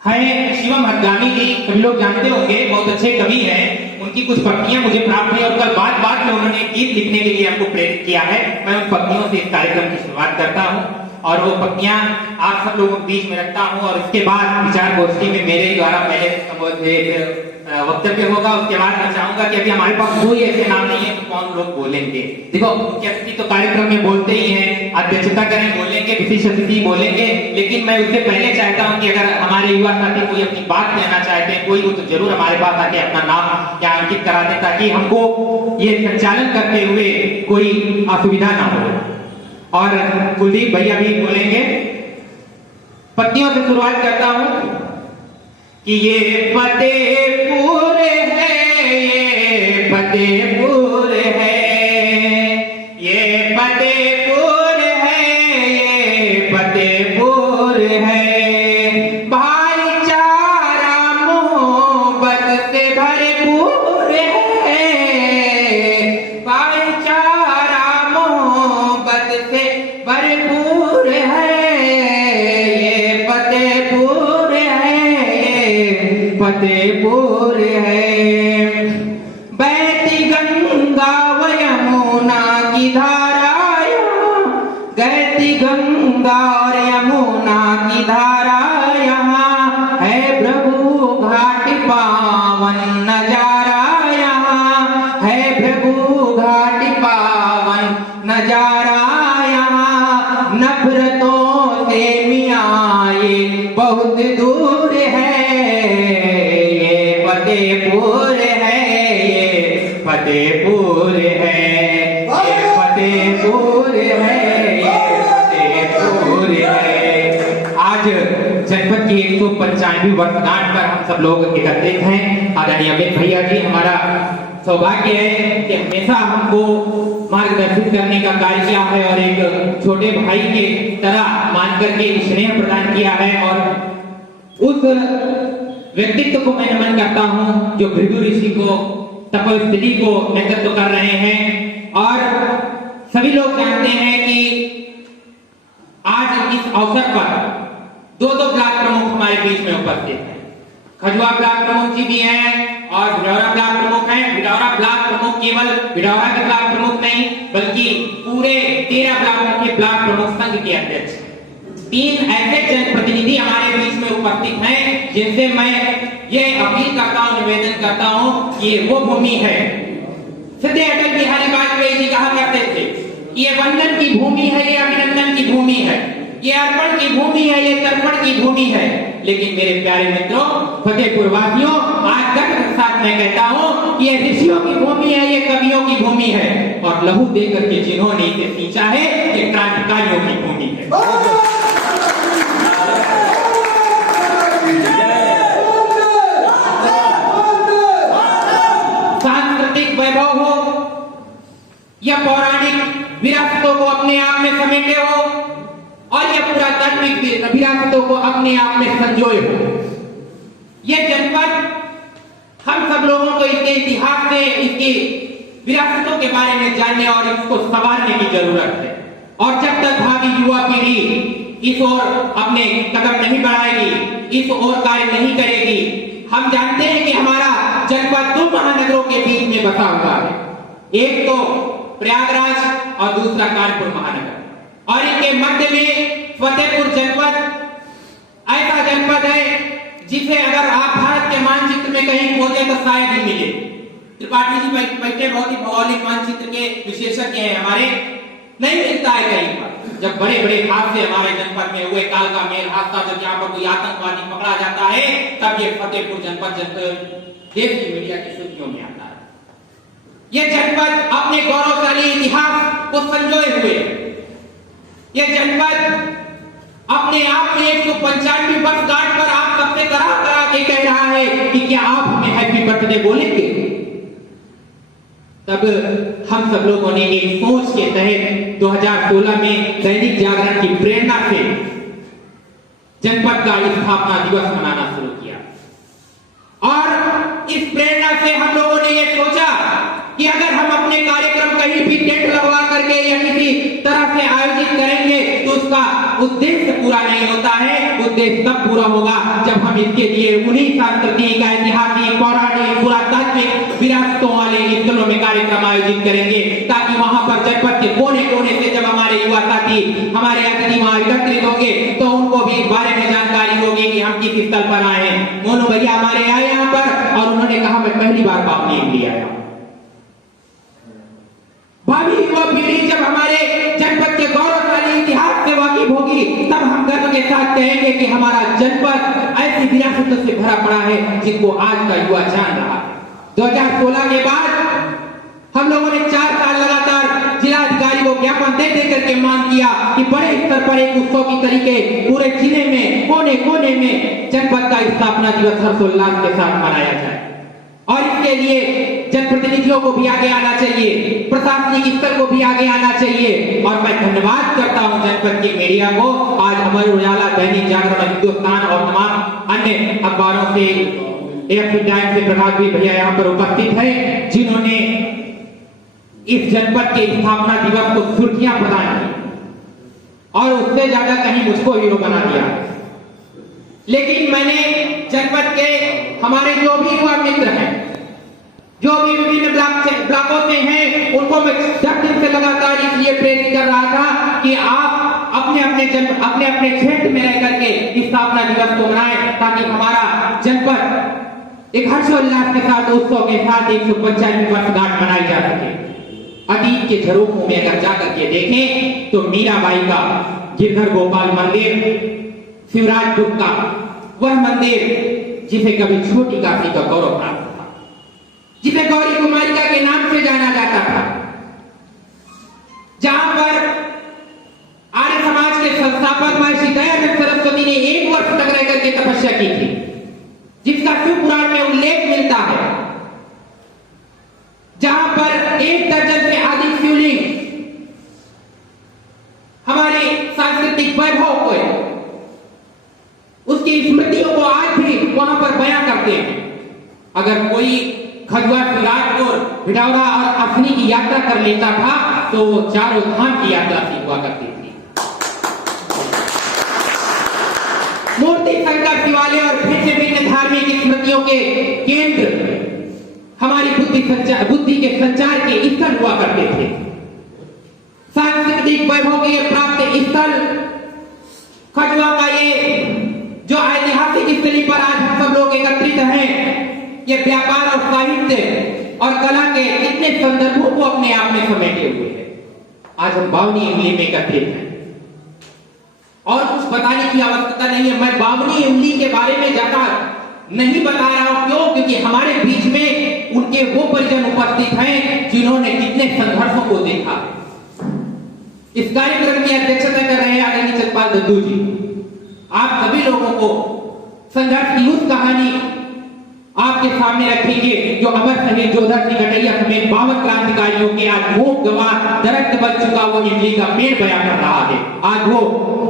है शिवम हरगामी जी, सभी लोग जानते होंगे, बहुत अच्छे कवि हैं। उनकी कुछ पंक्तियां मुझे प्राप्त हुई और कल बात बात में उन्होंने गीत लिखने के लिए हमको प्रेरित किया है। मैं उन पंक्तियों से इस कार्यक्रम की शुरुआत करता हूं और वो पंक्तियां आप सब लोगों के बीच में रखता हूं और इसके बाद विचार गोष्ठी में मेरे द्वारा पहले वक्तव्य होगा। उसके बाद मैं चाहूंगा कि अभी हमारे पास कोई ऐसे नाम नहीं है तो कौन लोग बोलेंगे। देखो, मुख्य अतिथि तो कार्यक्रम में बोलते ही हैं, अध्यक्षता करें बोलेंगे, विशेष अतिथि बोलेंगे, लेकिन मैं उससे पहले चाहता हूं कि अगर हमारे युवा साथी कोई अपनी बात कहना चाहते हैं कोई, तो जरूर हमारे पास आके अपना नाम या अंकित करा दें ताकि हमको ये संचालन करते हुए कोई असुविधा ना हो। और कुलदीप भैया भी बोलेंगे। पत्नियों से शुरुआत करता हूं कि ये फतेहपुर है, ये फतेहपुर है, ये फतेहपुर है, ये फतेहपुर है। भाईचारा मोहब्बत से भरपूर है, भाईचारा मोहब्बत से भरपूर है। ये फतेहपुर है, फतेहपुर है। बहती गंगा व यमुना की धाराएं, बहती गंगा और यमुना की धारा यहाँ है। प्रभु घाट पावन नजारा यहाँ है, प्रभु घाट पावन नजारा यहाँ। नफरतों से मियाँ ये बहुत दूर है, फतेहपुर है, ये फतेहपुर है, ये फतेहपुर है, ये फतेहपुर है। आज जनपद की 195वीं वर्षगांठ पर हम सब लोग एकत्रित हैं। आदरणीय अमित भैया जी, हमारा सौभाग्य है कि हमेशा हमको मार्गदर्शित करने का कार्य किया है और एक छोटे भाई के तरह मानकर के स्नेह प्रदान किया है। और उस व्यक्तित्व को मैं नमन करता हूं जो भृगु ऋषि को, तपस्थिति को नेतृत्व कर रहे हैं। और सभी लोग जानते हैं कि आज इस अवसर पर दो ब्लॉक प्रमुख हमारे बीच में उपस्थित हैं। खजुआ ब्लॉक प्रमुख जी भी हैं और भिडौरा ब्लॉक प्रमुख हैं। भिडौरा ब्लॉक प्रमुख केवल भिडौरा के ब्लॉक प्रमुख नहीं बल्कि पूरे 13 ब्लॉकों के ब्लॉक प्रमुख संघ के अध्यक्ष। 3 ऐसे जनप्रतिनिधि हमारे बीच में उपस्थित हैं जिनसे मैं ये अपील करता हूं, निवेदन करता हूं कि ये वो भूमि है। सदैव अटल बिहारी वाजपेयी जी कहा करते थे, ये वंदन की भूमि है, ये अभिनंदन की भूमि है, ये अर्पण की भूमि है, ये तर्पण की भूमि है। लेकिन मेरे प्यारे मित्रों, फतेहपुर वासियों, आज गर्व के साथ मैं कहता हूं कि ये ऋषियों की भूमि है, ये कवियों की भूमि है और लहू देकर के जिन्होंने इसे सींचा है ये क्रांतिकारियों की भूमि है। सांस्कृतिक वैभव हो या पौराणिक विरासतों को अपने आप में समेटे हो और यह पुरातात्विक विरासतों को अपने आप में संजोए हो, यह जनपद हम सब लोगों को इसके इतिहास से, इसकी विरासतों के बारे में जानने और इसको संवारने की जरूरत है। और जब तक भावी युवा पीढ़ी इस ओर अपने कदम नहीं बढ़ाएगी, इस ओर कार्य नहीं करेगी, हम जानते हैं कि हमारा जनपद 2 महानगरों के बीच में बसा हुआ है। एक तो प्रयागराज और दूसरा कानपुर महानगर, और इनके मध्य में फतेहपुर जनपद ऐसा जनपद है जिसे अगर आप भारत के मानचित्र में कहीं खोजे तो शायद ही मिले। त्रिपाठी जी बैठे बहुत ही भौगोलिक मानचित्र के विशेषज्ञ हैं हमारे, नहीं मिलता है कहीं पर। जब बड़े बड़े हादसे हमारे जनपद में हुए, काल का मेल हादसा, जब यहाँ पर कोई आतंकवादी पकड़ा जाता है तब ये फतेहपुर जनपद देश की मीडिया की सुर्खियों में आता है। यह जनपद अपने गौरवशाली इतिहास को संजोए हुए, यह जनपद अपने आप में 195वीं वर्षगांठ पर आप सबसे करा के कह रहा है कि क्या आप हमें हैप्पी बर्थडे बोलेंगे। तब हम सब लोगों ने एक सोच के तहत 2016 में दैनिक जागरण की प्रेरणा से जनपद का स्थापना दिवस मनाना शुरू किया। और इस प्रेरणा से हम लोगों ने ये सोचा कि अगर हम अपने कार्यक्रम कहीं भी टेंट लगवा करके या किसी तरह से आयोजित करेंगे तो उसका उद्देश्य पूरा नहीं होता है। उद्देश्य तब पूरा होगा जब हम इसके लिए उन्हीं सांस्कृतिक, ऐतिहासिक, पौराणिक, पुरातात्विक विरासतों वाले स्थलों में कार्यक्रम आयोजित करेंगे, ताकि वहां पर जनपद के कोने कोने से जब हमारे युवा साथी, हमारे अतिथि वहां एकत्रित होंगे तो उनको भी इस बारे में जानकारी होगी कि हम किस स्थल पर आए हैं। मोनू भैया हमारे आए यहाँ पर और उन्होंने कहा मैं पहली बार बावनी इमली आया। भावी युवा पीढ़ी जब हमारे जनपद के गौरवशाली इतिहास से वाकिफ होगी तब हम गर्व के साथ कहेंगे कि हमारा जनपद ऐसी विरासतों से भरा पड़ा है जिनको आज का युवा जान रहा है। 2016 के बाद हम लोगों ने 4 साल लगातार जिलाधिकारी को ज्ञापन दे करके मांग किया कि बड़े स्तर पर एक उत्सव की तरीके पूरे जिले में कोने कोने में जनपद का स्थापना दिवस हर्षोल्लास के साथ मनाया जाए। और इसके लिए जनप्रतिनिधियों को भी आगे आना चाहिए, प्रशासनिक स्तर को भी आगे आना चाहिए। और मैं धन्यवाद करता हूं जनपद की मीडिया को। आज अमर उजाला, दैनिक जागरण, हिंदुस्तान और तमाम अन्य अखबारों से, एएफपी टाइम्स से प्रकाश भी भैया यहाँ पर उपस्थित है, जिन्होंने इस जनपद के स्थापना दिवस को सुर्खियां प्रदान की और उससे ज्यादा कहीं मुझको हीरो बना दिया। लेकिन मैंने जनपद के हमारे जो भी युवा मित्र हैं, जो भी विभिन्न ब्लॉकों से हैं, उनको मैं 10 दिन से लगातार इसलिए प्रेरित कर रहा था कि आप अपने अपने क्षेत्र में रह करके स्थापना दिवस को मनाएं, ताकि हमारा जनपद एक हर्षोल्लास के साथ, उत्सव के साथ 195वीं वर्षगांठ मनाई जा सके। अतीत के झरोखों में अगर जाकर के देखें तो मीराबाई का गिरधर गोपाल मंदिर, शिवराजपुर का वह मंदिर जिसे कभी छोटी काशी का गौरव प्राप्त था, जिसे गौरी कुमारिका के नाम से जाना जाता था, जहां पर आर्य समाज के संस्थापक महर्षि दयानंद सरस्वती ने 1 वर्ष तक रह करके तपस्या की थी, जिसका शिव पुराण में उल्लेख मिलता है, जहां पर 1 दर्जन से अधिक शिवलिंग हमारे सांस्कृतिक वैभव को, उसकी स्मृतियों को आज भी वहां पर बयां करते हैं। अगर कोई खजुआ, शिवराजपुर, भिडौरा और असनी की यात्रा कर लेता था तो वो चारों धाम की यात्रा सी हुआ करती थी। मूर्ति शंकर शिवालय और भिन्न भिन्न धार्मिक स्मृतियों के केंद्र हमारी बुद्धि के संचार के स्थल हुआ करते थे। सांस्कृतिक वैभव के प्राप्त स्थल खजुआ का ये जो ऐतिहासिक स्थली पर आज हम सब लोग एकत्रित हैं, ये व्यापार और साहित्य और कला के कितने संदर्भों को अपने आप में समेटे हुए है। आज हम बावनी इमली में एकत्रित हैं और कुछ बताने की आवश्यकता नहीं है। मैं बावनी इमली के बारे में ज्यादा नहीं बता रहा हूं, क्यों? क्योंकि हमारे बीच में उनके वो परिजन उपस्थित हैं जिन्होंने कितने संघर्षों को देखा। इस कार्यक्रम की अध्यक्षता कर रहे हैं आदरणीय चंद्रपाल दद्दू जी। आप सभी लोगों को संघर्ष की उस कहानी आपके सामने रखेंगे जो अमर शहीद जोधा सिंह घटैया समेत 52 क्रांतिकारियों के आज भूख गवा दरख्त बन चुका वो इमली का पेड़ बयां कर रहा है। आज वो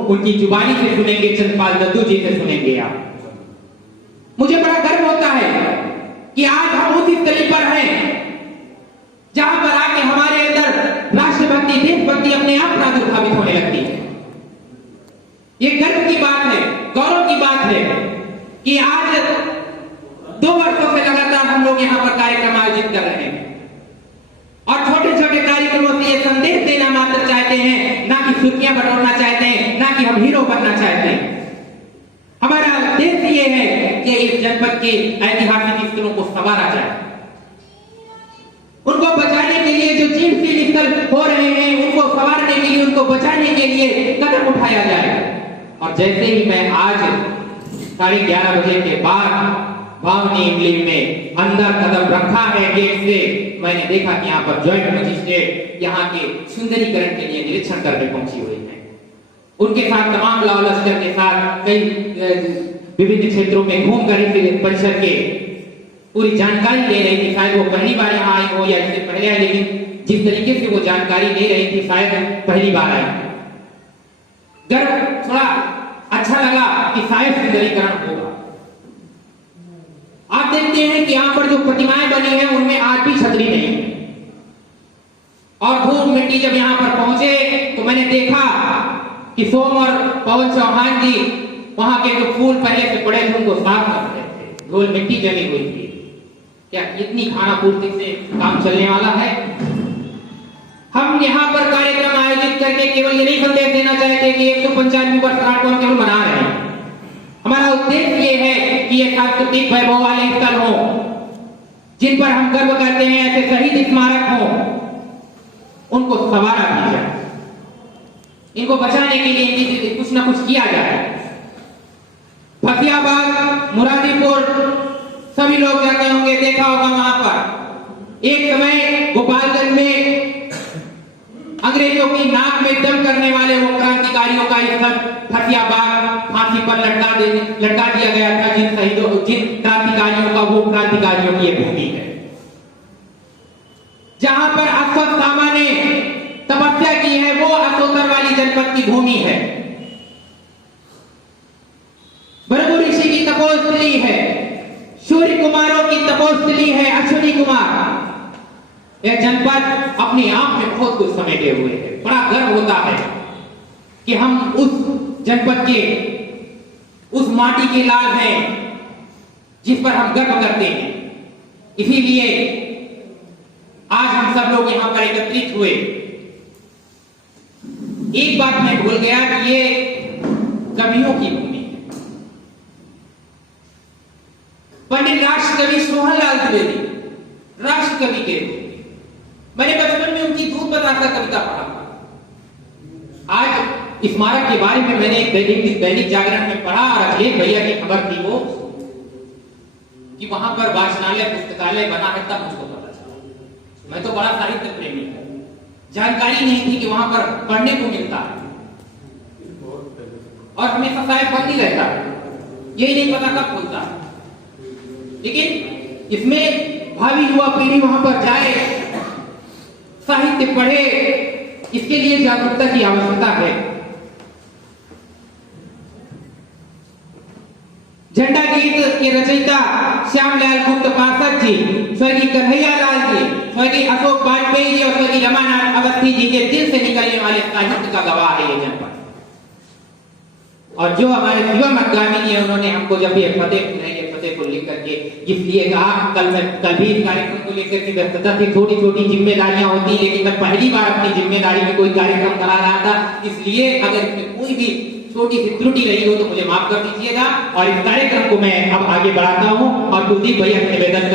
उनकी जुबानी से सुनेंगे, चंद्रपाल दद्दू जी से सुनेंगे आप। मुझे बड़ा गर्व होता है कि आज हम उस स्थली पर हैं जहां पर आके हमारे अंदर राष्ट्रभक्ति, देशभक्ति अपने आप प्रादुर्भावित होने लगती है। ये गर्व की बात है, गौरव की बात है कि आज 2 वर्षों से लगातार हम लोग यहाँ पर कार्यक्रम आयोजित कर रहे हैं और छोटे छोटे कार्यक्रमों से ये संदेश देना मात्र चाहते हैं, ना कि सुर्खियां बटोरना चाहते हैं, ना कि हम हीरो बनना चाहते हैं। हमारा उद्देश्य ये है कि इस जनपद के ऐतिहासिक स्थलों को संवारा जाए, उनको बचाने के लिए जो जीर्णशील स्थल हो रहे हैं उनको संवारने के लिए, उनको बचाने के लिए कदम उठाया जाए। और जैसे ही मैं आज 11:30 बजे के बाद बावनी इमली में अंदर कदम रखा है गेट से, मैंने देखा कि यहाँ पर ज्वाइंट मजिस्ट्रेट यहाँ के सुंदरीकरण के लिए निरीक्षण करने पहुंची हुई है। उनके साथ तमाम लाव लश्कर के साथ कई विभिन्न क्षेत्रों में घूमकर इस परिसर के पूरी जानकारी ले रही थी। शायद वो पहली बार यहाँ आई हो या इससे पहले आई, लेकिन जिस तरीके से वो जानकारी ले रही थी शायद पहली बार आई। गर्व, थोड़ा अच्छा लगा कि शायद सुंदरीकरण होगा। आप देखते हैं कि यहाँ पर जो प्रतिमाएं बनी हैं उनमें आज भी छतरी नहीं है। और धूल मिट्टी जब यहाँ पर पहुंचे तो मैंने देखा कि सोम और पवन चौहान जी वहां के जो फूल पहले से पड़े थे उनको साफ कर रहे थे, धूल मिट्टी जमी हुई थी। क्या इतनी खाना पूर्ति से काम चलने वाला है? हम यहाँ पर कार्यक्रम आयोजित करके केवल ये नहीं संदेश देना चाहते कि 195 वर्ष को हम केवल मना रहे हैं। हमारा उद्देश्य ये है कि ये सांस्कृतिक वैभव वाले स्थल हो जिन पर हम गर्व करते हैं, ऐसे शहीद स्मारक हो, उनको संवारा भी जाए, इनको बचाने के लिए कुछ ना कुछ किया जाए। फतियाबाद, मुरादीपुर सभी लोग जाते होंगे, देखा होगा वहां पर एक समय गोपालगंज में अंग्रेजों की नाक में दम करने वाले वो क्रांतिकारियों का स्थल फतियाबाद फांसी पर लटका दिया गया था। जिन क्रांतिकारियों का, वो क्रांतिकारियों की भूमि है जहां पर अश्वत्थामा ने तपस्या की है, वो असोतर वाली जनपद की भूमि है। भृगु ऋषि की तपोस्थली है, सूर्य कुमारों की तपोस्थली है, अश्विनी कुमार। यह जनपद अपने आप में बहुत कुछ समेटे हुए है। बड़ा गर्व होता है कि हम उस जनपद के, उस माटी के लाल हैं जिस पर हम गर्व करते हैं। इसीलिए आज हम सब लोग यहां पर एकत्रित हुए। एक बात मैं भूल गया कि ये कवियों की भूमि है। पंडित राष्ट्र कवि सोहनलाल द्विवेदी राष्ट्र कवि के, मैंने बचपन में उनकी दूध बतासा कविता पढ़ा। आज स्मारक के बारे में मैंने एक दैनिक जागरण में पढ़ा और अखिलेश भैया की खबर थी वो कि वहां पर वाचनालय पुस्तकालय बना है, तब मुझको पता चला। मैं तो बड़ा साहित्य प्रेमी हूं, जानकारी नहीं थी कि वहां पर पढ़ने को मिलता है और हमेशा शायद बंद ही रहता है, यही नहीं पता कब खुलता है। लेकिन इसमें भावी युवा पीढ़ी वहां पर जाए, साहित्य पढ़े, इसके लिए जागरूकता की आवश्यकता है। झंडा गीत के रचयिता श्यामलाल गुप्त पार्षद जी, स्वर्गीय कन्हैया लाल जी, स्वर्गीय अशोक वाजपेयी जी और स्वर्गीय रमानाथ अवस्थी जी के दिल से निकलने वाले साहित्य का गवाह है ये जनपद। और जो हमारे शिवम अग्गामी जी, उन्होंने हमको जब ये फतेह को लेकर के इसलिए कहा, कल भी इस कार्यक्रम को लेकर के व्यस्तता थी, छोटी छोटी जिम्मेदारियां होती, लेकिन मैं पहली बार अपनी जिम्मेदारी में कोई कार्यक्रम करा रहा था, इसलिए अगर इसमें कोई भी छोटी सी त्रुटि रही हो तो मुझे माफ कर दीजिएगा। और इस कार्यक्रम को मैं अब आगे बढ़ाता हूं और कुलदीप भैया से निवेदन